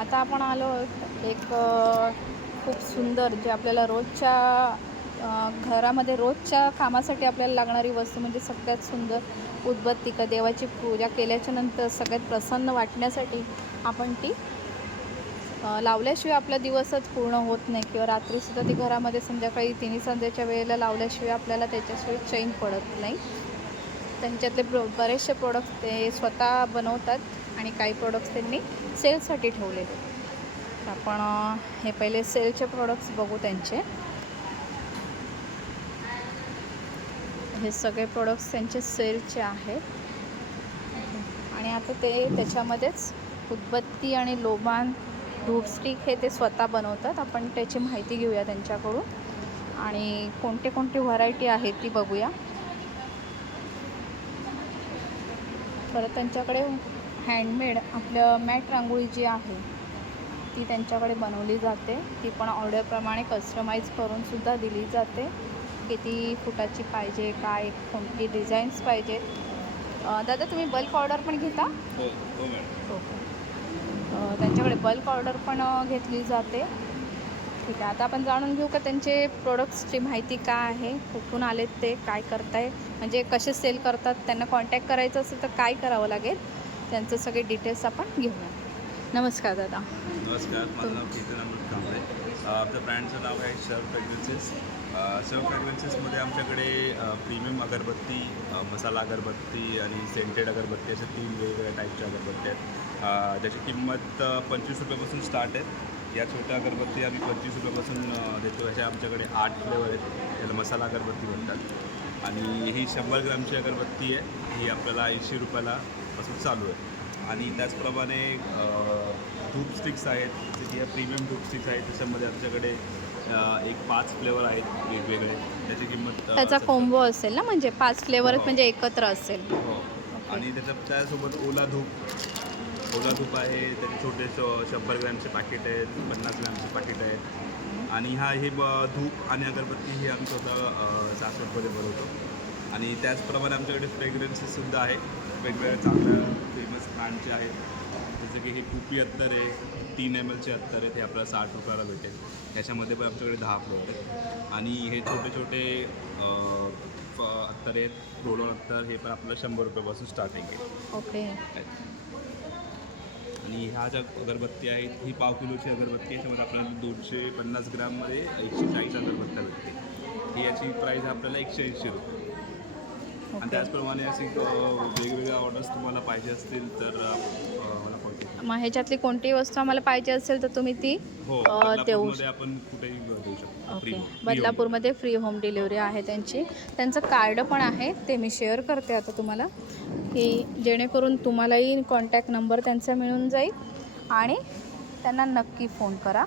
आता आपण आलो एक खूप सुंदर जे आपल्याला रोजच्या घरामध्ये रोजच्या कामासाठी आपल्याला लागणारी वस्तू म्हणजे सगळ्यात सुंदर उदबत्ती का देवाची पूजा केल्याच्या नंतर सगळ्यात प्रसन्न वाटण्यासाठी आपण ती लावल्याशिवाय आपला दिवसच पूर्ण होत नाही किंवा रात्रीसुद्धा ती घरामध्ये संध्याकाळी तिन्ही संध्याच्या वेळेला लावल्याशिवाय आपल्याला त्याच्याशिवाय चैन पडत नाही. त्यांच्यातले बरेचसे प्रोडक्ट्स ते स्वतः बनवतात आणि काही प्रोडक्ट्स त्यांनी सेलसाठी ठेवलेले. तर आपण हे पहिले सेलचे प्रोडक्ट्स बघू त्यांचे. हे सगळे प्रोडक्ट्स त्यांचे सेलचे आहेत आणि आता ते त्याच्यामध्येच उदबत्ती आणि लोबान धूप स्टिक हे ते स्वतः बनवतात. आपण त्याची माहिती घेऊया त्यांच्याकडून आणि कोणते कोणते व्हरायटी आहेत ती बघूया. परत त्यांच्याकडे हँडमेड आपलं मॅट रांगोळी जी आहे ती त्यांच्याकडे बनवली जाते. ती पण ऑर्डरप्रमाणे कस्टमाइज करूनसुद्धा दिली जाते. किती फुटाची पाहिजे, काय कोणती डिझाईन्स पाहिजेत. दादा तुम्ही बल्क ऑर्डर पण घेता? हो हो मॅडम. हो. त्यांच्याकडे बल्क ऑर्डर पण घेतली जाते. ठीक आहे, आता आपण जाणून घेऊ का त्यांचे प्रोडक्ट्सची माहिती काय आहे, कुठून आलेत ते, काय करताय, म्हणजे कसे सेल करतात, त्यांना कॉन्टॅक्ट करायचं असेल तर काय करावं लागेल, त्यांचे सगळे डिटेल्स आपण घेऊया. नमस्कार दादा. नमस्कार, माझं नाव केतन अमृत कांबळे. आपल्या ब्रँडचं नाव आहे सर्व फ्रॅग्रन्सेस. सर्व फ्रॅग्रन्सेसमध्ये आमच्याकडे प्रीमियम अगरबत्ती, मसाला अगरबत्ती आणि सेंटेड अगरबत्ती अशा 3 वेगवेगळ्या टाईपच्या अगरबत्ती आहेत. ज्याची किंमत 25 रुपयापासून स्टार्ट आहे. या छोट्या अगरबत्ती आम्ही 25 रुपयापासून देतो. अशा आमच्याकडे 8 फ्लेवर आहेत. त्याला मसाला अगरबत्ती म्हणतात. आणि ही 100 ग्रामची अगरबत्ती आहे. ही आपल्याला 80 रुपयापासून चालू आहे. आणि त्याचप्रमाणे धूप स्टिक्स आहेत, जसे की या प्रीमियम धूप स्टिक्स आहेत. त्याच्यामध्ये आमच्याकडे एक 5 फ्लेवर आहेत वेगवेगळे. त्याची किंमत त्याचा कोंबो असेल ना, म्हणजे 5 फ्लेवर हो. म्हणजे एकत्र असेल. हो. आणि त्यासोबत ओला धूप आहे. त्याचे छोटे 100 ग्रॅमचे पॅकेट आहेत, 50 ग्रॅमचे पॅकेट आहेत. आणि हे धूप आणि अगरबत्ती ही आम्ही स्वतः सासवडमध्ये बनवतो. आणि त्याचप्रमाणे आमच्याकडे फ्रेग्रन्सेससुद्धा आहे. वेगवेगळ्या चांगल्या फेमस ब्रँडचे आहेत. जसं की हे पुपी अत्तर आहे, 3 ml अत्तर आहेत. हे आपल्याला 60 रुपयाला भेटेल. त्याच्यामध्ये पण आमच्याकडे 10 फ्लेवर आहेत. आणि हे छोटे छोटे अत्तर आहेत, रोल अत्तर, हे पण आपल्याला 100 रुपयापासून स्टार्टिंग आहे. ओके. आणि ह्या ज्या अगरबत्ती आहेत, ही पाव किलोची अगरबत्ती. याच्यामध्ये आपल्याला 250 ग्राममध्ये 140 अगरबत्त्या भेटते. ही याची प्राईस आपल्याला 180 रुपये. आणि त्याचप्रमाणे असे वेगवेगळ्या ऑर्डर्स तुम्हाला पाहिजे असतील तर मला कॉन्टॅक्ट. मग ह्याच्यातली कोणतीही वस्तू आम्हाला पाहिजे असेल तर तुम्ही ती हो, देऊ बदलापूरमध्ये आपण कुठेही देऊ शकतो. ओके. बदलापूरमध्ये फ्री होम डिलिव्हरी आहे त्यांची. त्यांचं कार्ड पण आहे, ते मी शेअर करते आता तुम्हाला, की जेणेकरून तुम्हालाही कॉन्टॅक्ट नंबर त्यांचा मिळून जाईल आणि त्यांना नक्की फोन करा.